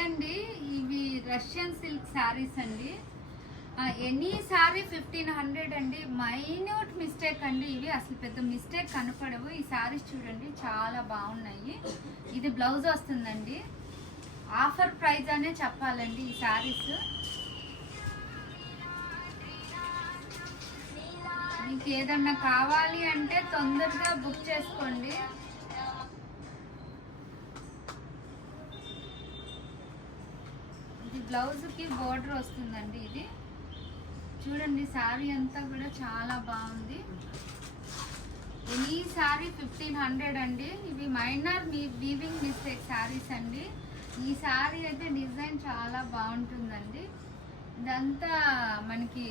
Hi అండి, ఇవి Russian silk saris అండి. ఎనీ శారీ 1500 అండి. మైన్యూట్ మిస్టేక్ అండి, ఇవి అసలు పెద్ద మిస్టేక్ కనపడవు. ఈ శారీస్ చూడండి చాలా బాగున్నాయి. ఇది బ్లౌజ్ వస్తుందండి. ఆఫర్ ప్రైస్ అనే చెప్పాలండి ఈ శారీస్. మీకు ఏదన్నా కావాలి అంటే తొందరగా బుక్ చేసుకోండి. ఇది బ్లౌజ్కి బోర్డర్ వస్తుందండి. ఇది చూడండి, శారీ అంతా కూడా చాలా బాగుంది. ఈ శారీ 1500 అండి. ఇవి మైనర్ వీవింగ్ మిస్టేక్ శారీస్ అండి. ఈ శారీ అయితే డిజైన్ చాలా బాగుంటుందండి. ఇదంతా మనకి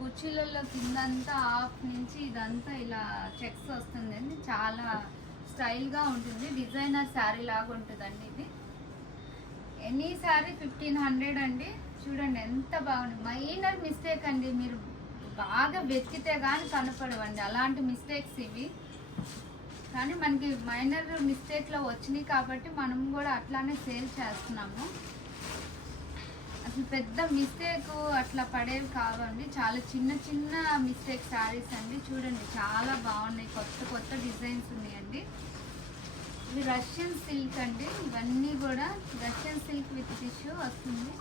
కుర్చీలలో కిందంతా ఆఫ్ నుంచి ఇదంతా ఇలా చెక్స్ వస్తుందండి. చాలా స్టైల్గా ఉంటుంది, డిజైనర్ శారీ లాగా ఉంటుందండి. ఇది ఎనీ శారీ 1500 అండి. చూడండి ఎంత బాగుంది. మైనర్ మిస్టేక్ అండి, మీరు బాగా వెతికితే కానీ కనపడవండి అలాంటి మిస్టేక్స్ ఇవి. కానీ మనకి మైనర్ మిస్టేక్లో వచ్చినాయి కాబట్టి మనం కూడా అట్లానే సేల్ చేస్తున్నాము. అసలు పెద్ద మిస్టేక్ అట్లా పడేవి కావండి, చాలా చిన్న చిన్న మిస్టేక్ శారీస్ అండి. చూడండి చాలా బాగున్నాయి, కొత్త కొత్త డిజైన్స్ ఉన్నాయండి. ఇవి రష్యన్ సిల్క్ అండి. ఇవన్నీ కూడా రష్యన్ సిల్క్ విత్ టిష్యూ వస్తుంది.